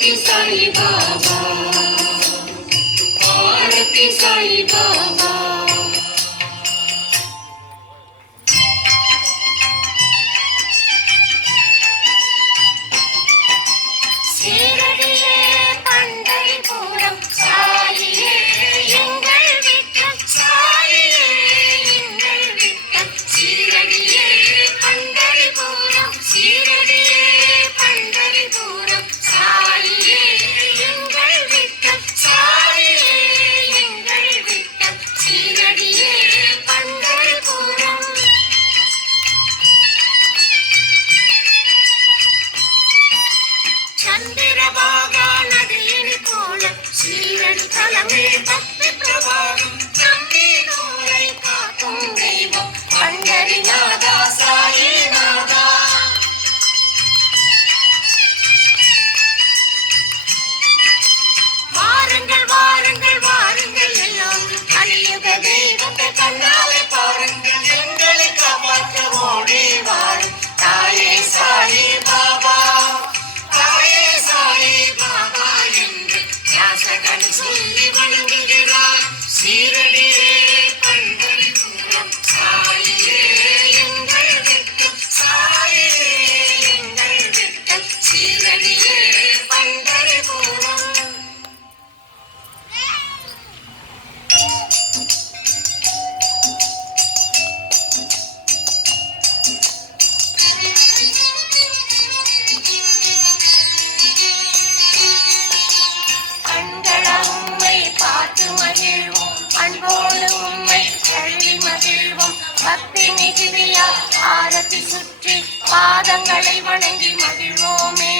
आरती साई बाबा, आरती साई बाबा। ஆரத்தி சுற்றி பாதங்களை வணங்கி மகிழ்வோமே.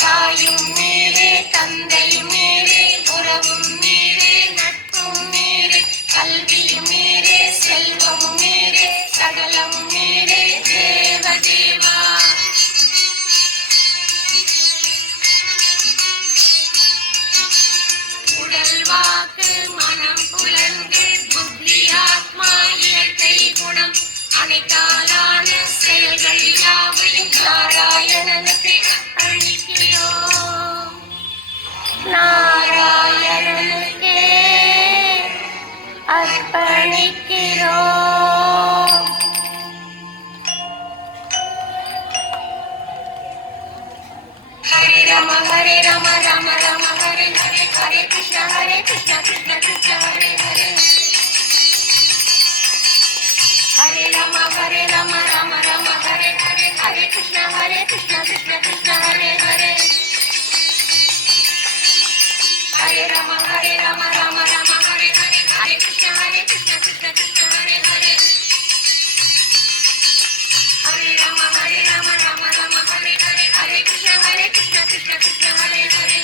தாயும் நீரே, தந்தையும் நீரே, உறவும் நீரே, நட்பும் நீரே, கல்வியும் நீரே, செல்வமும் நீரே, சகலமும் நீரே, தேவ தேவா. உடல் வாக்கு மனம் புலன்கு புத்தி ஆத்மா இயற்கை குணம் அனைத்தாலான செயல்கள் யாவையும் நாராயணனுக்கு அளிக்கிறோம். நாராயணனுக்கே அர்ப்பணிக்கிறோம். ஹரே ராம ஹரே ராம ராம ராம ஹரே ஹரே, ஹரே கிருஷ்ண கிருஷ்ண கிருஷ்ண ஹரே ஹரே. ஹரே ராம ராம ராம ஹரே ஹரே, ஹரே கிருஷ்ண கிருஷ்ண கிருஷ்ண ஹரே ஹரே. ஹரே ராம ராம ராம ஹரே ஹரே, ஹரே கிருஷ்ண கிருஷ்ண கிருஷ்ண ஹரே ஹரே. ஹரே ராம ராம ராம ஹரே ஹரே, ஹரே கிருஷ்ண கிருஷ்ண கிருஷ்ண ஹரே ஹரே.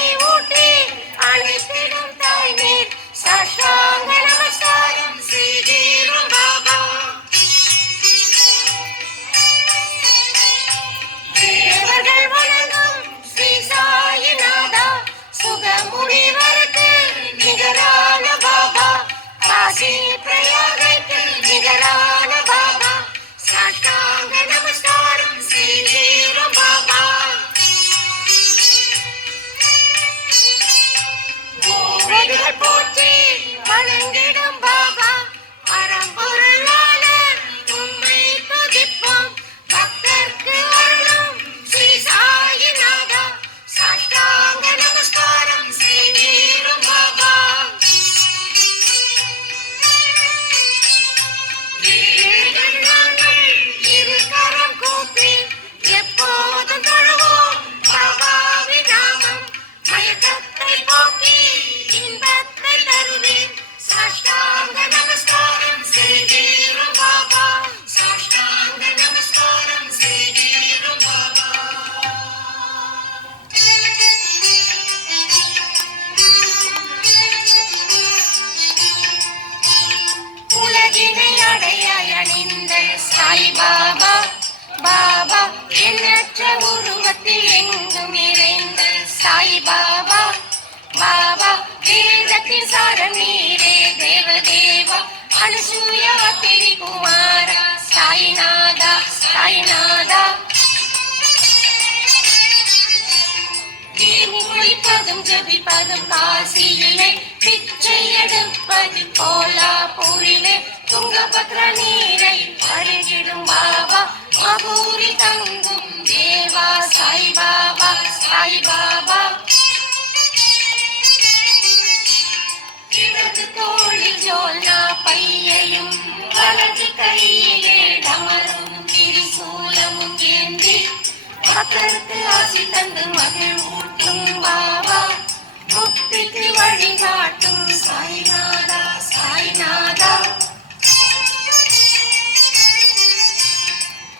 அன்பை ஊட்டி அழைத்திடும் தாய் நீர் சாஷ்டாங்க நமஸ்காரம் செய்கிறோம் பாபா. தேவர்கள் வணங்கும் ஸ்ரீ சாயிநாதா சுகமுனிவருக்கு நிகரான பாபா. காசி பிரயாகைக்கு நிகரான பாபா. சாஷ்டாங்க நமஸ்காரம் செய்கிறோம் பாபா. கோவில்கள் போற்றி வணங்கிடும் பாபா. பரம்பொருளான உம்மை துதிப்போம். பக்தர்க்கு அருளும் ஸ்ரீ சாயிநாதா சாஷ்டாங்க நமஸ்காரம் செய்கிறோம் பாபா. வீடுகள் நாங்கள் இரு கரம் கூப்பி எப்போதும் தொழுவோம் பாபாவின் நாமம். மயக்கத்தை போக்கி இன்பத்தை தருவேன். சாஷ்டாங்க நமஸ்காரம் செய்கிறோம் பாபா. சாஷ்டாங்க நமஸ்காரம் செய்கிறோம் பாபா. உலகினை அடைய அணிந்த சாய் பாபா. பாபா எண்ணற்ற உருவத்தில் எங்கும் நிறைந்த சாய் பாபா. பாபா வேதத்தின் சாரம் நீரே தேவதேவா. அனுசூயா திரிகுமாரா சாய்நாதா சாய்நாதா. தீர்வு குளிப்பதும் ஜபிப்பதும் காசியிலே. பிச்சை எடுப்பது கோலாப்பூரிலே. துங்கபத்ர நீரை அருகிடும் பாபா. மகூரி தங்கும் தேவா சாய் பாபா சாய் பாபா. இடது தோளில் ஜோல்னா பையையும் வலது கையிலே டமரும் திரிசூலமும் ஏந்தி பக்தருக்கு ஆசி தந்து மகிழ் ஊட்டும் பாபா. முக்திக்கு வழிகாட்டும் சாய்நாதா சாய்நாதா.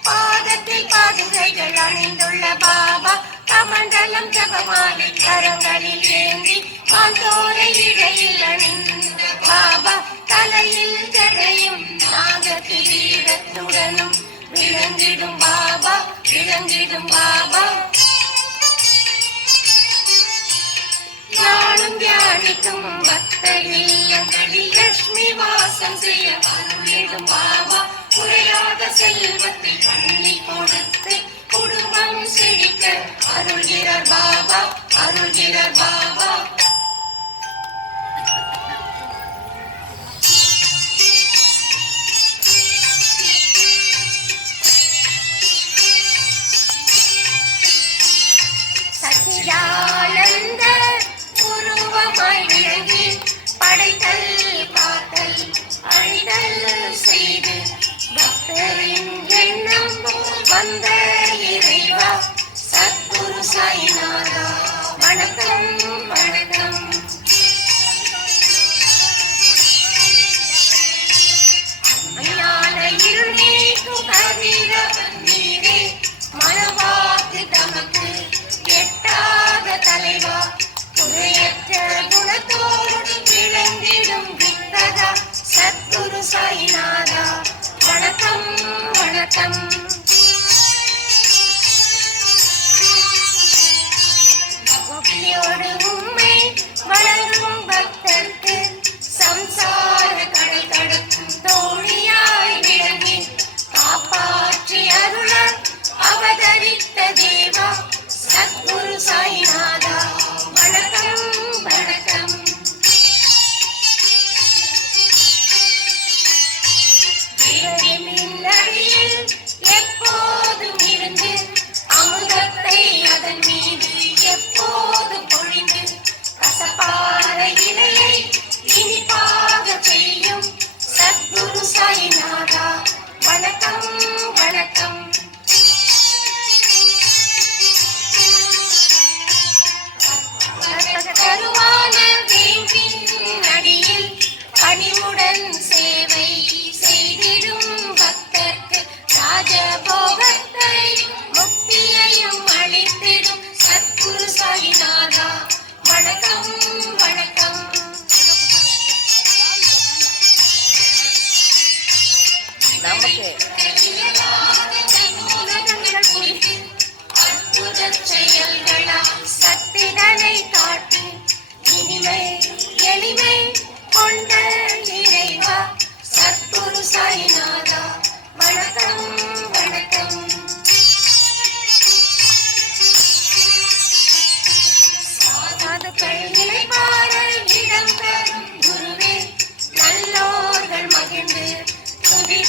பாதத்தில் பாதுகைகள் அணிந்துள்ள பாபா. கமண்டலம் ஜபமாலை கரங்களில் ஏந்தி காந்தோரை இடையில் அணிந்த பாபா. தலையில் ஜடையும் நாககிரீடத்துடனும் விளங்கிடும் பாபா விளங்கிடும் பாபா. நாளும் தியானிக்கும் பக்தரில் லட்சுமி வாசம் செய்ய அருளிடும் பாபா. குறையாத செல்வத்தை கண்ணி கொடுத்து குடும்பம் செழிக்க அருள்கிறார் பாபா அருள்கிறார் பாபா. சச்சிதானந்த உருவமாய் விளங்கி படைத்தல் காத்தல் அழிதல் செய்து பக்தரின் எண்ணம் வந்த இறைவா சத்குரு சாய்நாதா வணக்கம் வணக்கம். ஞான இருள் நீக்கும் கதிரவன் நீரே. மனவாக்கு தமக்கு எட்டாத தலைவா. குறையற்ற குணத்தோடு விளங்கிடும் வித்தகா சத்குரு சாய்நாதா வணக்கம் வணக்கம். பக்தியோடு உம்மை வணங்கும் பக்தர்க்கு சம்சார கடை கடக்கும் தோழியாய் விளங்கி காப்பாற்றி அருள அவதரித்த தேவா சத்குரு சாய்நாதா வணக்கம் வணக்கம். அடியில்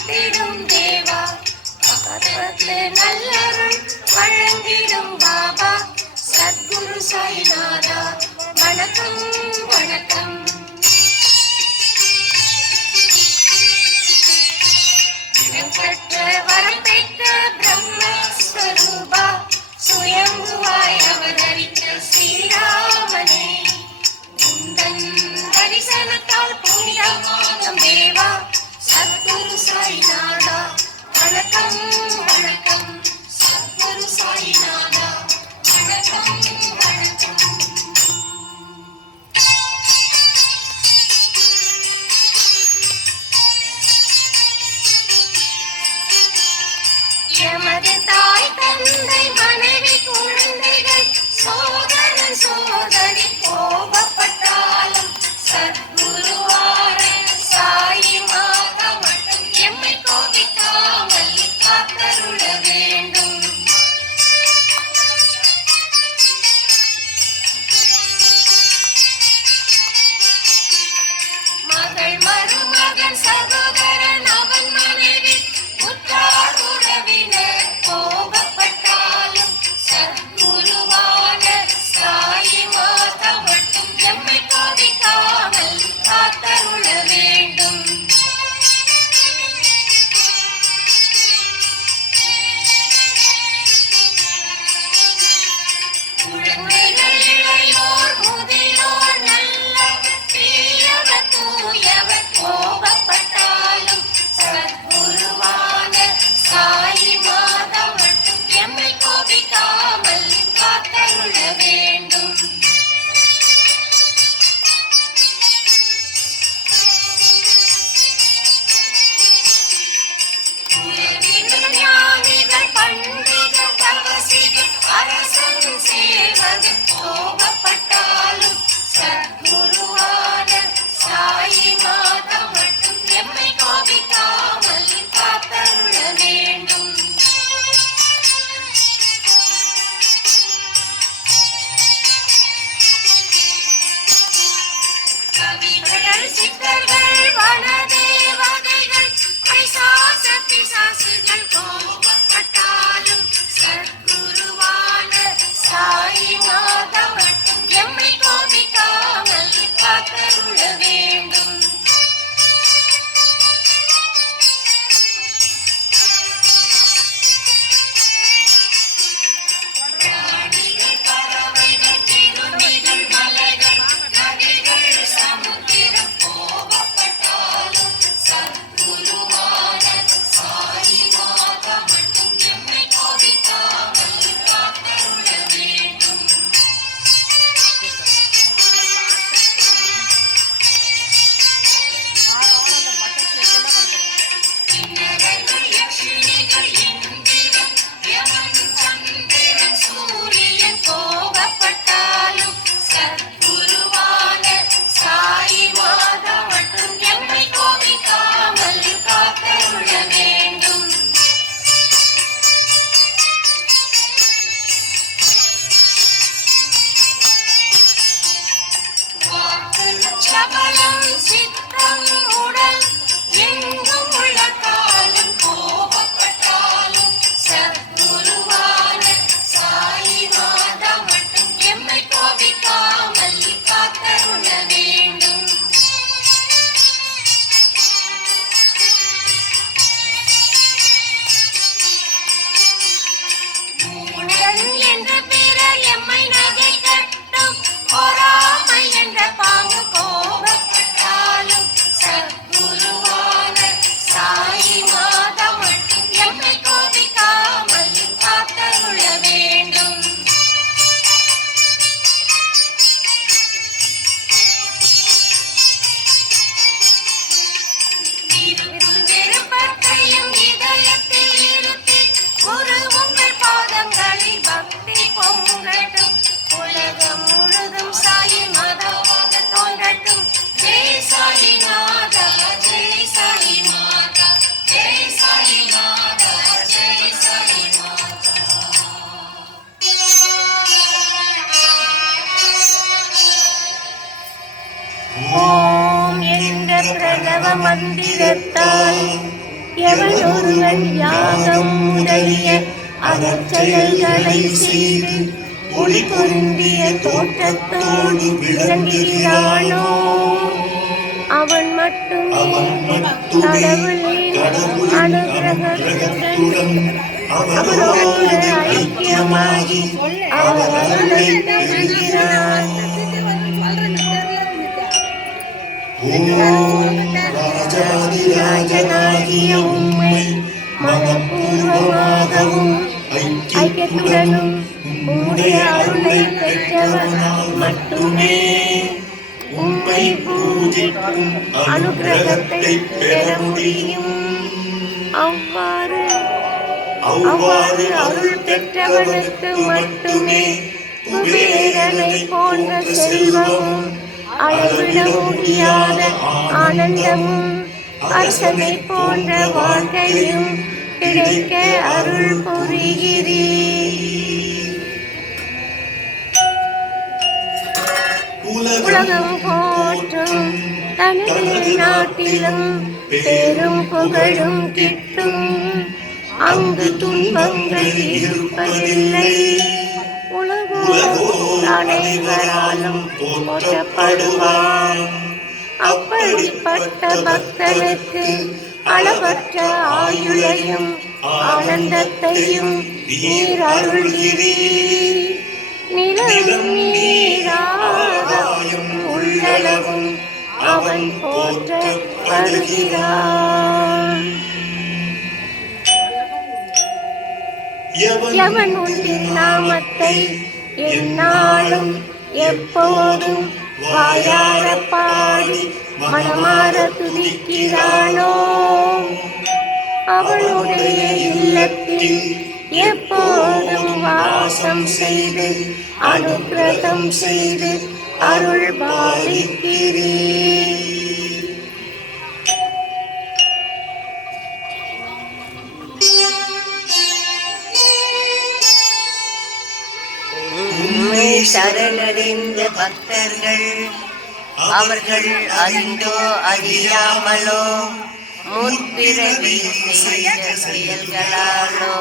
காத்திடும் தேவா, பகவத்து நல்லருள் வழங்கிடும் பாபா சத்குரு சாய்நாதா, வணக்கம் வணக்கம். பெற்ற வரம் பெற்ற பிரம்மஸ்வரூபா, சுயம்புவாய் அவதரித்த ஸ்ரீராமனே, உந்தன் தரிசனத்தால் புனிதமாகும் தேவா சத்குரு சாய்நாதா, வணக்கம் வணக்கம். சத்குரு சாய்நாதா, வணக்கம் வணக்கம். எமது தாய் தந்தை மனைவி குழந்தைகள் சோதரன் சோதரி கோபப்பட்டாலும் சத்குருவான சாயி மாதா மட்டும் எம்மை கோபிக்காமல் காத்தருள வேண்டும். மகள் மருமகன் சகோதரன் அவன் மனைவி உற்றார் உறவினர் கோபப்பட்டாலும் சத்குருவான சாயி மாதா மட்டும் எம்மை கோபிக்காமல் காத்தருள வேண்டும். குழந்தைகள் இளையோர் முதியோர் நல்லவர் தீயவர் தூயவர் கோபப்பட்டாலும் சத்குருவான சாயி மாதா மட்டும் எம்மை கோபிக்காமல் காத்தருள வேண்டும். ஞானிகள் பண்டிதர் தவசிகள் அரசன் சேவகர் கோபப்பட்டாலும் சத்குருவான சாயி மாதா மட்டும் எம்மை கோபிக்காமல் காத்தருள வேண்டும். கவிகள் சித்தர்கள் வனதேவதைகள் பைசாச பிசாசுகள் கோபப்பட்டாலும் சத்குருவான சாயி மாதா மட்டும் எம்மை கோபிக்காமல் காத்தருள வேண்டும். பிராணிகள் பறவைகள் சிறுமிகள் மலைகள் நதிகள் சமுத்திரம் கோபப்பட்டாலும் சத்குருவான சாயி மாதா மட்டும் எம்மை கோபிக்காமல் காத்தருள வேண்டும். கிண்ணறங்கள் யக்ஷிணிகள் இந்திரன் யமன் சந்திரன் சூரியன் கோபப்பட்டாலும் சத்குருவான சாயி மாதா மட்டும் எம்மை கோபிக்காமல் காத்தருள வேண்டும். வாக்கு சபலம் சித்தம் உடல் எங்கும் உள்ள காலம் கோபப்பட்டாலும் சத்குருவான சாயி மாதா மட்டும் எம்மை கோபிக்காமல் காத்தருள வேண்டும். மூடன் என்ற பிறர் எம்மை நகை கட்டும் பொறாமை என்ற பாம்பு கோபப்பட்டாலும் சத்குருவான சாயி மாதா மட்டும் எம்மை கோபிக்காமல் காத்தருள வேண்டும். விருப்பத்தையும் இதயத்தில் இருத்தி குரு உங்கள் பாதங்களில் பக்தி பொங்கட்டும். உலகம் முழுதும் சாயி மாதாவாக தோன்றட்டும். ஜெய் சாயி நாதா, ஜெய் சாயி மாதா, ஜெய் சாயி நாதா, ஜெய் சாயி மாதா. ஓம் என்ற பிரணவ மந்திரத்தால் எவன் ஒருவன் யாகம் முதலிய அறச்செயல்களை செய்து ஒளி பொருந்திய தோற்றத்தோடு விளங்குகிறானோ அவன் மட்டுமே கடவுளின் அனுகிரகத்துடன் அவரோடு ஐக்கியமாகி அவர் அருளை பெறுகிறான். ராஜாதிராஜனாகிய உம்மை மனப்பூர்வமாகவும் ஐக்கியத்துடனும் உம்முடைய அருளை பெற்றவனால் மட்டுமே உம்மை பூஜிக்கும் அனுகிரகத்தை பெற முடியும். அவ்வாறு அருள் பெற்றவனுக்கு மட்டுமே குபேரனை போன்ற செல்வமும் அளவிட முடியாத ஆனந்தமும் அரசனை போன்ற வாழ்க்கையும் கிடைக்க அருள் புரிகிறீர். உலகம் போற்றும் தனது நாட்டிலும் பெரும் புகழும் கிட்டும். அங்கு துன்பங்கள் இருப்பதில்லை. உலகோர் அனைவராலும் போற்றப்படுவான். அப்படிப்பட்ட பக்தனுக்கு அளவற்ற ஆயுளையும் ஆனந்தத்தையும் நீர் அருள்கிறீர். நிலம் நீராகாயம் உள்ளளவும் அவன் போற்றப்படுகிறான். எவன் உன்னின் நாமத்தை எந்நாளும் எப்போதும் வாயார பாடி மனமார துதிக்கிறானோ அவனுடைய இல்லத்தில் எப்போதும் வாசம் செய்து அனுக்கிரகம் செய்து அருள் பாலிக்கிறீர். உம்மை சரணடைந்த பக்தர்கள் அவர்கள் அறிந்தோ அறியாமலோ முற்பிறவி செய்த செயல்களாலோ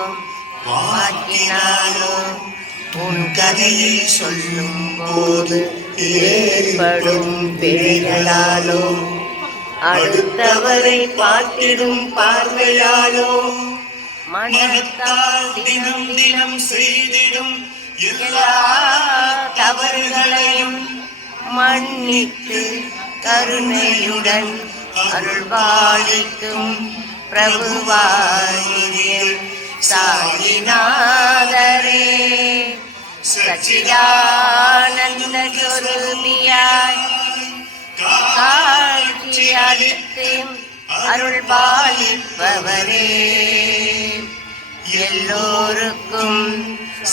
வாக்கினாலோ உன் கதையை சொல்லும் போது ஏற்படும் பிழைகளாலோ அடுத்தவரை பார்த்திடும் பார்வையாலோ மனத்தால் தினம் தினம் செய்திடும் எல்லா தவறுகளையும் மன்னித்து கருணையுடன் அருள்பாலிக்கும் பிரபுவாகிய சாயிநாதரே சச்சிதானந்த சொரூபியாய் காட்சி அளித்து அருள்பாலிப்பவரே எல்லோருக்கும்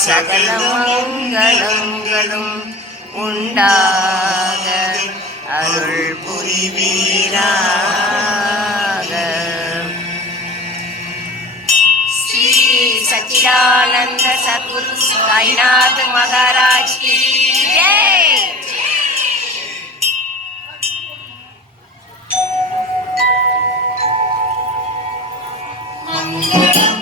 சகல மங்களங்களும் உண்டாக அருள் புரிவீராக. ஸ்ரீ சச்சிதானந்த சத்குரு சாய்நாத் மகாராஜ் கி ஜெய். மங்களம்